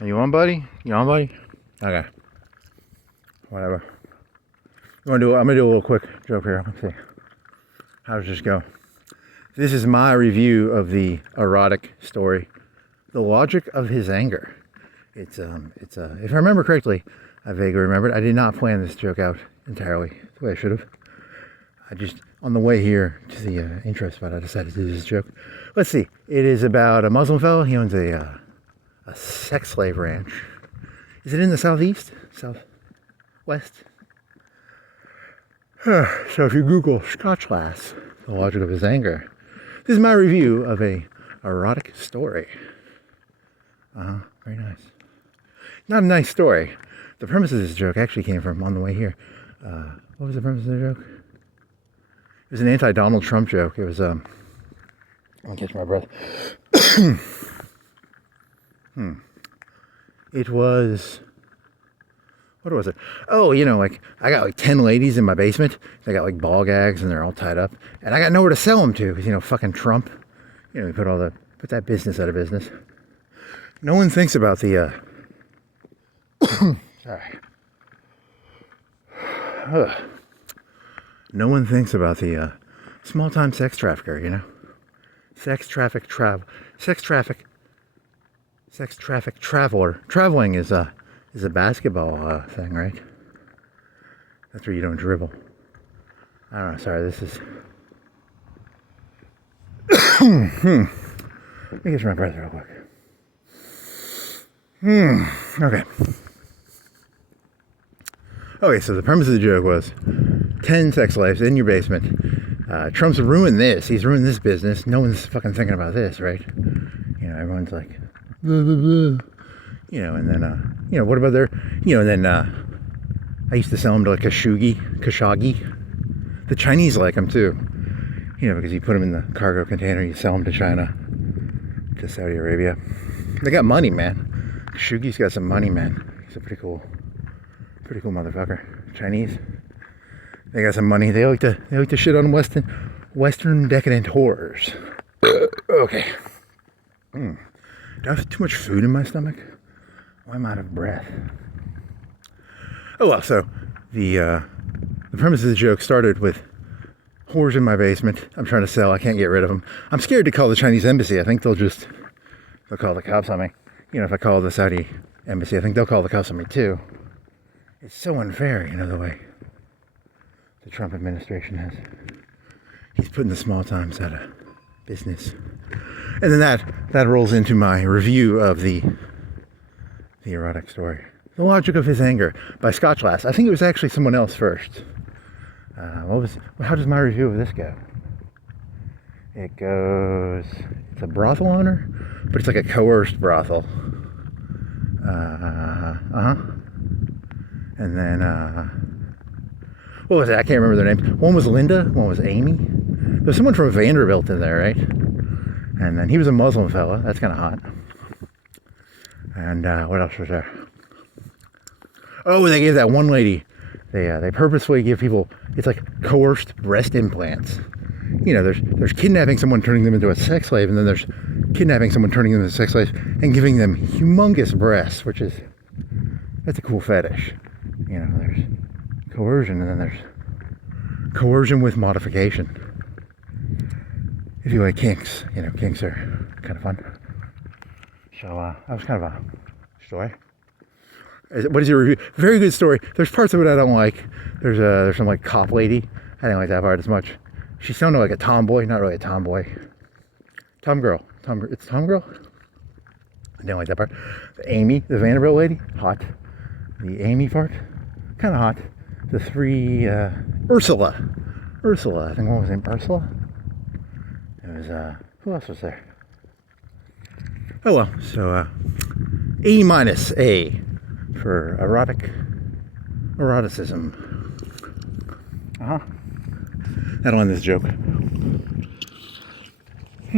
Are you on, buddy? You on, buddy? Okay. Whatever. I'm gonna do a little quick joke here. Let's see. How does this go? This is my review of the erotic story, The Logic of His Anger. It's if I remember correctly, I vaguely remembered. I did not plan this joke out entirely the way I should have. I just, on the way here to the intro spot, I decided to do this joke. Let's see. It is about a Muslim fellow. He owns a sex slave ranch. Is it in the southeast? Southwest? So if you Google Scotchlass, The Logic of His Anger, this is my review of a erotic story. Very nice. Not a nice story. The premise of this joke actually came from on the way here. What was the premise of the joke? It was an anti-Donald Trump joke. It was, let me catch my breath. It was, what was it? Oh, you know, like, I got like 10 ladies in my basement. They got like ball gags and they're all tied up. And I got nowhere to sell them to because, you know, fucking Trump. You know, he put that business out of business. No one thinks about the, sorry. No one thinks about the small-time sex trafficker, you know? Sex traffic traveler. Traveling is a basketball thing, right? That's where you don't dribble. I don't know, sorry, this is... Let me catch my breath real quick. Okay, so the premise of the joke was 10 sex slaves in your basement. Trump's ruined this. He's ruined this business. No one's fucking thinking about this, right? You know, everyone's like, blah, blah, blah. You know, and then, you know, what about their, you know, and then I used to sell them to like Khashoggi. The Chinese like them too. You know, because you put them in the cargo container, you sell them to China, to Saudi Arabia. They got money, man. Khashoggi's got some money, man. He's a pretty cool motherfucker. Chinese. They got some money. They like to shit on Western decadent horrors. Okay. Do I have too much food in my stomach? Why am I out of breath? Oh well, so the premise of the joke started with whores in my basement. I'm trying to sell. I can't get rid of them. I'm scared to call the Chinese embassy. I think they'll call the cops on me. You know, if I call the Saudi embassy, I think they'll call the cops on me too. It's so unfair, you know, the way the Trump administration has. He's putting the small times out of business. And then that rolls into my review of the erotic story. The Logic of His Anger by Scotchlass. I think it was actually someone else first. How does my review of this go? It goes, it's a brothel owner, but it's like a coerced brothel. And then, what was it? I can't remember their names. One was Linda, one was Amy. There's someone from Vanderbilt in there, right? And then he was a Muslim fella. That's kind of hot. And what else was there? Oh, they gave that one lady. They purposefully give people. It's like coerced breast implants. You know, there's kidnapping someone, turning them into a sex slave, and then there's kidnapping someone, turning them into a sex slave, and giving them humongous breasts, that's a cool fetish. You know, there's coercion, and then there's coercion with modification. If you like kinks, you know, kinks are kind of fun. So that was kind of a story. What is your review? Very good story. There's parts of it I don't like. There's some like cop lady. I didn't like that part as much. She sounded like a tomboy, not really a tomboy. Tom girl. It's Tom girl? I didn't like that part. Amy, the Vanderbilt lady, hot. The Amy part, kind of hot. The three, Ursula, I think, what was her name? Ursula? It was, who else was there? Oh well, so, A- for eroticism. That'll end this joke.